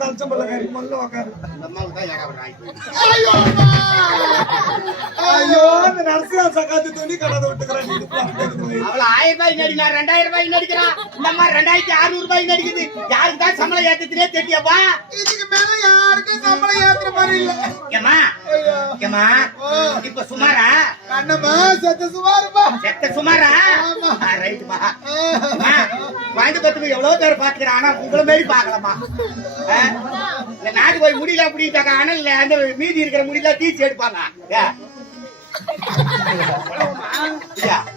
தலச்சம் போல கறி மல்ல உட்காரு. ஐயோ அந்த நரசியா சகாத்து துணி கடை விட்டுக்கிறான். அவள 1000 ரூபாய் நடினா 2000 ரூபாய் நடிக்கிறான். நம்ம 2600 ரூபாய் நடிக்குது. யாருக்கு தான் சம்பளம் ஏத்திட்டே தெரியவா? இதுக்கு மேல யாருக்கும் சம்பளம் ஏத்துற மாதிரி இல்ல. ஏமா ஏமா இப்ப சுமாரா அண்ணம்மா செத்த சுமாருப்பா. செத்த சுமாரா ரைட்டுமா. கோயம்புத்தூர்ல எவ்வளவு பேர் பாத்துக்கிறேன். ஆனா உங்களை மாரி பாக்கலாமா? இந்த நாட்டு போய் முடியல அப்படின்ட்டாங்க. ஆனா இல்ல அந்த மீதி இருக்கிற முடியல தீச்சு எடுப்பாங்க.